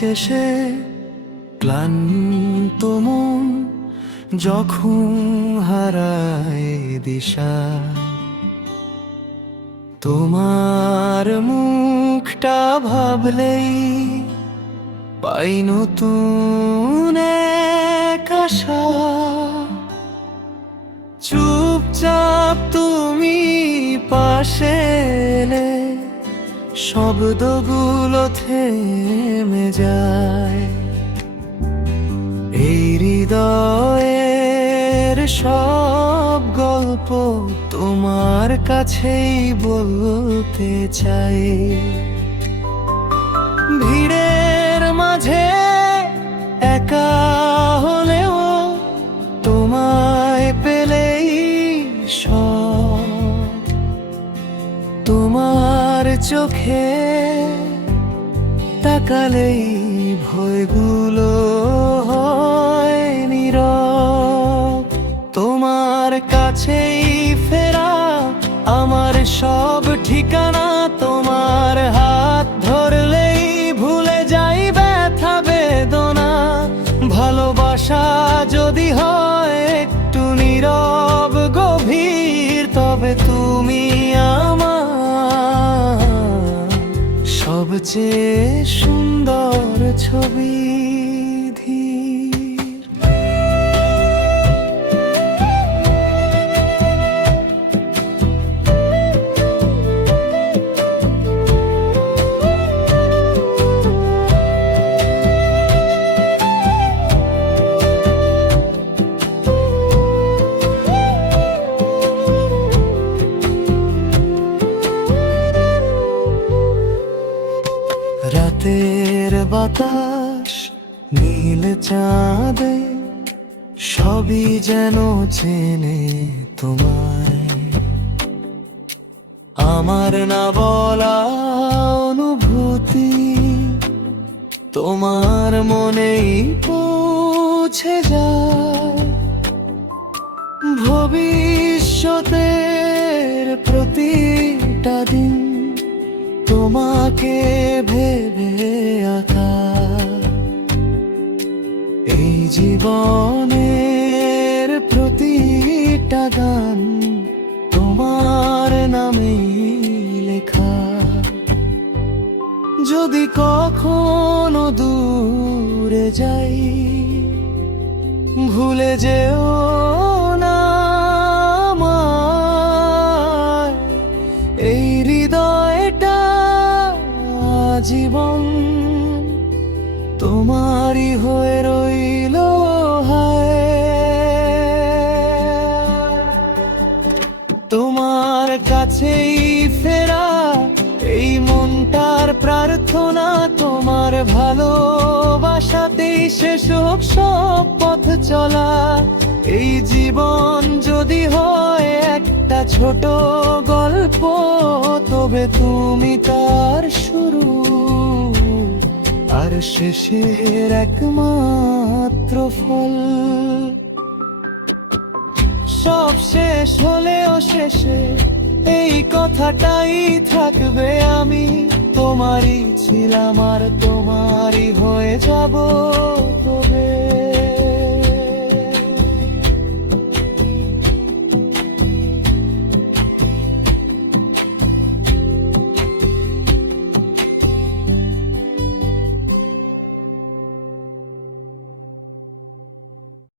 শেষে ক্লান্ত মন যখন হারায় দিশা, তোমার মুখটা ভাবলেই পাই নতুন এক আশা। চুপচাপ তুমি পাশে এলে শব্দগুলো থেমে যায়, এই হৃদয়ের সব গল্প তোমার কাছেই বলতে চাই। ভিড়ের মাঝে একা হলেও তোমায় পেলেই সব, তোমার চোখে তাকালেই ভয়গুলো হয় নীরব। তোমার কাছেই ফেরা আমার সব ঠিকানা, তোমার হাত ধরলেই ভুলে যাই ব্যথা বেদনা। ভালোবাসা যদি হয় একটু নীরব গভীর, তবে তুমি আমার সবচেয়ে সুন্দর ছবি। রাতের বাতাস নীল চাঁদে সবই যেন চেনে তোমায়, আমার না বলা অনুভূতি তোমার মনেই পৌঁছে যায়। ভবিষ্যতের প্রতিটা দিন তোমাকে ভেবে আঁকা, এই জীবনের প্রতিটা গান তোমার নামেই লেখা। যদি কখনো দূরে যাই ভুলে যেও না আমায়, এই হৃদয়টা জীবন তোমারই হয়ে রইল। তোমার কাছেই ফেরা এই মনটার প্রার্থনা, তোমার ভালোবাসাতেই শেষ হোক সব পথ চলা। এই জীবন যদি হয় একটা ছোট গল্প, তবে তুমি তার শুরু আর শেষের একমাত্র ফল। সব শেষ হলেও শেষে এই কথাটাই থাকবে, আমি তোমারই ছিলাম আর তোমারই হয়ে যাব।